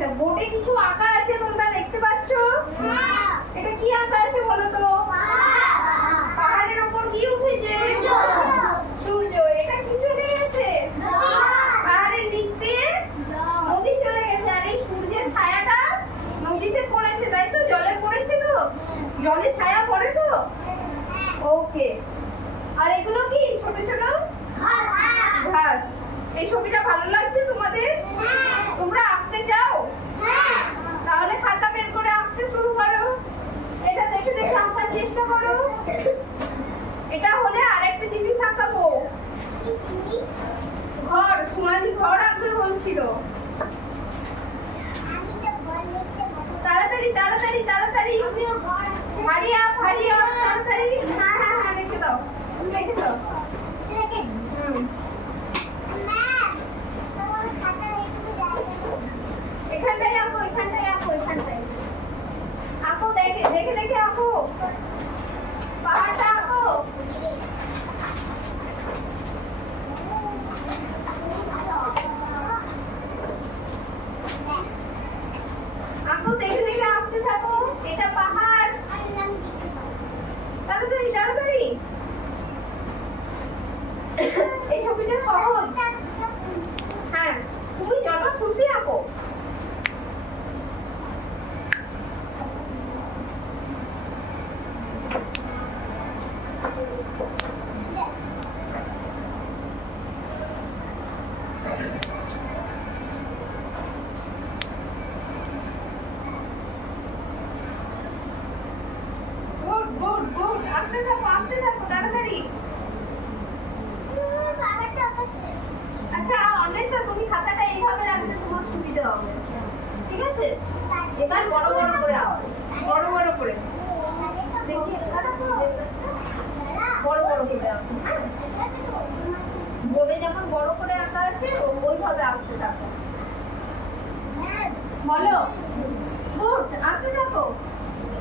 আচ্ছা, বোর্ডে কিছু আঁকা আছে, তোমরা দেখতে পাচ্ছ? এটা কি আঁকা আছে বলো তো? পাহাড়ের ওপর কি উঠেছে? সূর্য। এটা কি চলে গেছে? পাহাড়ের নিচ দিয়ে নদী চলে গেছে। আর এই সূর্যের ছায়াটা নদীতে পড়েছে, তাই তো? জলে পড়েছে তো? জলে ছায়া পড়ে তো? ওকে। আর এগুলো কি ছোট ছোট ঘাস। এই ছবিটা ভালো লাগছে তোমাদের? তোমরা আঁকতে চাও? তাহলে খাতা বের করে আঁকতে শুরু করো। এটা দেখে দেখে আঁকার চেষ্টা করো। এটা হলে আরেকটা জিনিস আঁকাবো। ঘর, সোনালি ঘর আঁকবে বলছিল। তাড়াতাড়ি তাড়াতাড়ি তাড়াতাড়ি, হারি আপ তাড়াতাড়ি। হ্যাঁ হ্যাঁ হ্যাঁ, রেখে দাও, রেখে দাও। এখানটায় আঁকো, এখানটায় আঁকো, এখানটায় আঁকো। দেখে দেখে দেখে আঁকো, পাহাড়টা আঁকো। আঁকো, দেখে দেখে আঁকতে থাকো। এটা পাহাড়। তাড়াতাড়ি তাড়াতাড়ি। এই ছবিটা সহজ। হ্যাঁ, তুমি যত খুশি আঁকো। গুড গুড গুড, আঁকতে থাকো তাড়াতাড়ি। আচ্ছা অন্বেষা, তুমি খাতাটা এইভাবে রাখলে তোমার সুবিধা হবে, ঠিক আছে? এবার বড় বড় করে আঁকো, বড় বড় করে। দেখি বড় বড় করে আঁকো। বোর্ডে যেমন বড় করে আঁকা আছে ওইভাবে আঁকতে থাকো। বলো। গুড, আঁকতে থাকো।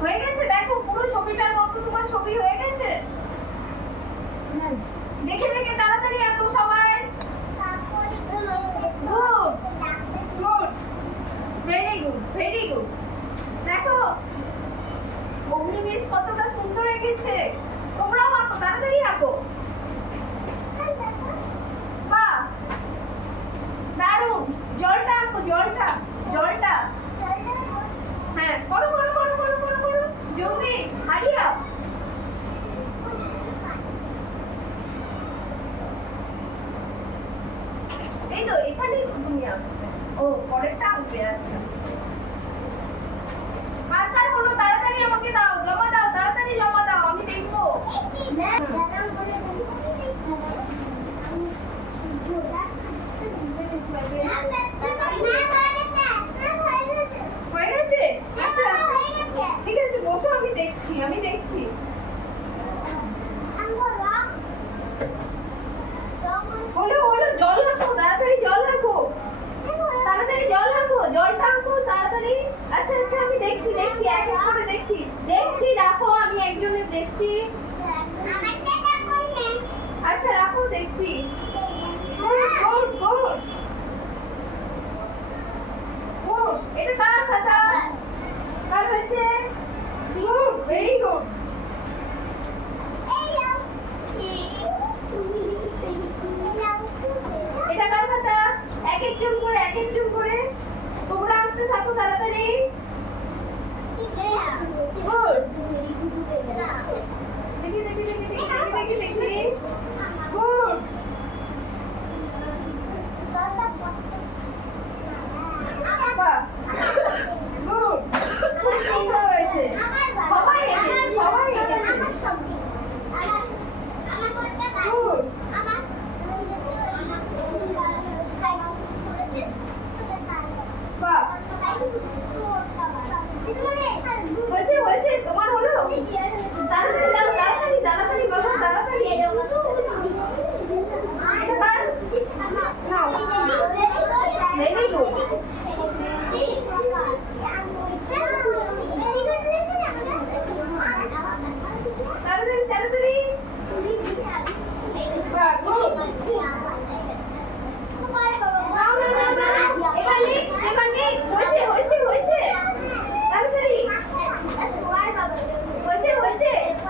হয়ে গেছে? দেখো পুরো ছবিটার মতো তোমার ছবি হয়ে গেছে। দেখে দেখে তাড়াতাড়ি আঁকো সবাই। Good good, very good very good. দেখো অগ্নিবেশ কতটা সুন্দর এঁকেছে। তোমরাও আঁকো, তাড়াতাড়ি আঁকো। বাহ, দারুণ। জলটা আঁকো, জলটা জলটা। হ্যাঁ, করো করো করো করো করো করো, জলদি হারিয়া। এই তো এখানেই তো তুমি আঁকবে। ও, পরেরটা আঁকবে। আচ্ছা, কার হলো? তাড়াতাড়ি আমাকে দাও, জমা দাও, তাড়াতাড়ি জমা দাও, আমি দেখবো। হয়ে গেছে? আচ্ছা ঠিক আছে, বসো, আমি দেখছি, আমি দেখছি। হলো হলো, জল রাখো, তাড়াতাড়ি জল রাখো, তাড়াতাড়ি জল রাখো, জলটা রাখো তাড়াতাড়ি। আচ্ছা আচ্ছা, আমি দেখছি দেখছি, এক এক করে দেখছি দেখছি, রাখো, আমি একজনের দেখছি। আচ্ছা রাখো, দেখছি। Good good good good. এটা কার খাতা? কার হয়েছে? Good, very good. এটা কার খাতা? এক একজন করে, এক একজন করে তোমরা আঁকতে থাকো তাড়াতাড়ি। গুড। দেখি দেখি দেখি দেখি দেখি দেখি। গুড। বাহ,